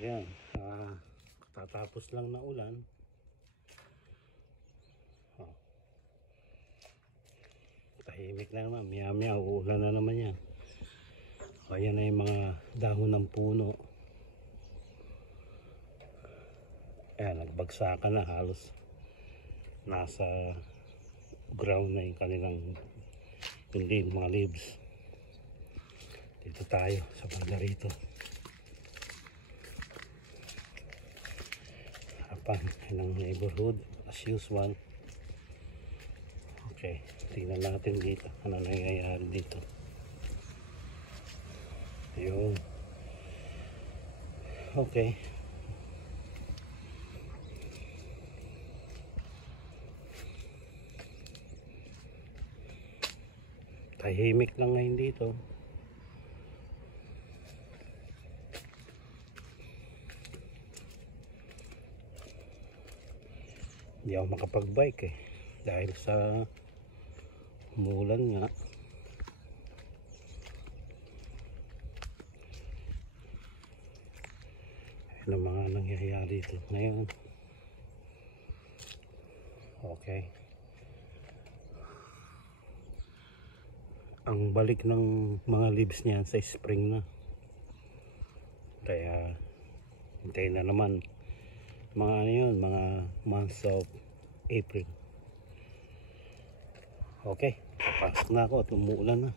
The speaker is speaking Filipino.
Ayan, tatapos lang na ulan. Tahimik na naman, maya uulan na naman yan. Ayan na yung mga dahon ng puno. Ayan, nagbagsakan na, halos nasa ground na yung kanilang mga leaves. Dito tayo sa banda rito. Harapan ng neighborhood as usual. Okay, tingnan natin dito ano nangyayari dito. Ayun. Okay. Tahimik lang ngayon dito. Hindi ako makapag-bike dahil sa umulan nga. Ayan ang mga nangyayari dito ngayon. Okay. Ang balik ng mga leaves niyan sa spring na. Kaya hintayin na naman mga ano yun, mga months of April. Okay, papasok na ako at umuulan na.